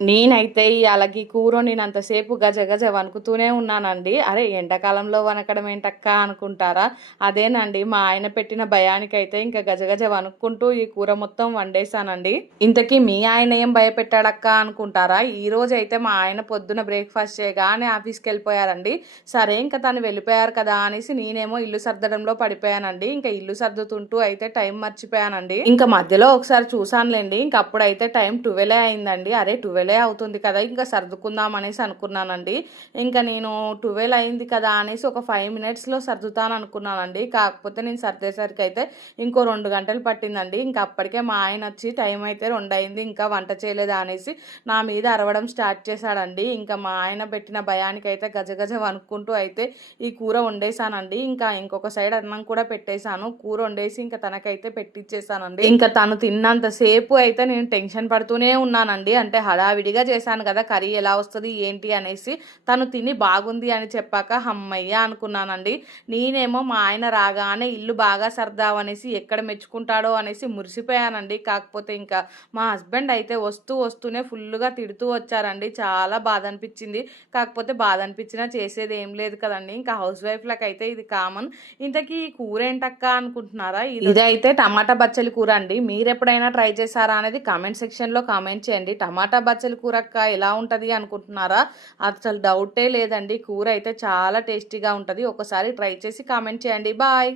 నేనైతే అలాగే కూర నేనంతసేపు గజ గజ వణుకుతూనే ఉన్నానండి. అరే ఎండాకాలంలో వనకడం ఏంటక్క అనుకుంటారా? అదేనండి మా ఆయన పెట్టిన భయానికైతే ఇంకా గజ గజ వణుక్కుంటూ ఈ కూర మొత్తం వండేసానండి ఇంతకీ మీ ఆయన ఏం భయపెట్టాడక్క అనుకుంటారా? ఈ రోజు అయితే మా ఆయన పొద్దున బ్రేక్ఫాస్ట్ చేయగానే ఆఫీస్కి వెళ్ళిపోయారండి సరే ఇంకా తను వెళ్ళిపోయారు కదా అనేసి నేనేమో ఇల్లు సర్దడంలో పడిపోయానండి. ఇంకా ఇల్లు సర్దుతుంటూ అయితే టైం మర్చిపోయానండి. ఇంకా మధ్యలో ఒకసారి చూసానులేండి ఇంకా అప్పుడైతే టైం ట్వెల్వ్ అయిందండి. అరే ట్వెల్వ్ అవుతుంది కదా ఇంకా సర్దుకుందాం అనేసి అనుకున్నానండి. ఇంకా నేను ట్వెల్వ్ అయింది కదా అనేసి ఒక ఫైవ్ మినిట్స్లో సర్దుతాను అనుకున్నానండి. కాకపోతే నేను సర్దేసరికి అయితే ఇంకో రెండు గంటలు పట్టిందండి. ఇంకా అప్పటికే మా ఆయన వచ్చి టైం అయితే రెండు అయింది ఇంకా వంట చేయలేదా? అనేసి నా మీద అరవడం స్టార్ట్ చేశాడండి. ఇంకా మా ఆయన పెట్టిన భయానికి అయితే గజ గజ వణుక్కుంటూ అయితే ఈ కూర వండేసానండి ఇంకా ఇంకొక సైడ్ అన్నం కూడా పెట్టేశాను. కూర వండేసి ఇంకా తనకైతే పెట్టిచ్చేసానండి ఇంకా తను తిన్నంతసేపు అయితే నేను టెన్షన్ పడుతూనే ఉన్నానండి. అంటే హడావి విడిగా చేశాను కదా కర్రీ ఎలా వస్తుంది ఏంటి అనేసి తను తిని బాగుంది అని చెప్పాక హమ్మయ్య అనుకున్నానండి. నేనేమో మా ఆయన రాగానే ఇల్లు బాగా సర్దావనేసి ఎక్కడ మెచ్చుకుంటాడో అనేసి మురిసిపోయానండి. కాకపోతే ఇంకా మా హస్బెండ్ అయితే వస్తూ వస్తూనే ఫుల్గా తిడుతూ వచ్చారండి. చాలా బాధ అనిపించింది. కాకపోతే బాధ అనిపించినా చేసేది ఏం లేదు కదండి. ఇంకా హౌస్ వైఫ్లకు అయితే ఇది కామన్. ఇంతకీ ఈ కూర ఏంటక్క అనుకుంటున్నారా? ఇదైతే టమాటా బచ్చలి కూర అండి. మీరు ఎప్పుడైనా ట్రై చేశారా అనేది కామెంట్ సెక్షన్లో కామెంట్ చేయండి. టమాటా బచ్చలి అసలు కూరక్క ఎలా ఉంటుంది అనుకుంటున్నారా? అసలు డౌటే లేదండి. కూర అయితే చాలా టేస్టీగా ఉంటుంది. ఒకసారి ట్రై చేసి కామెంట్ చేయండి. బాయ్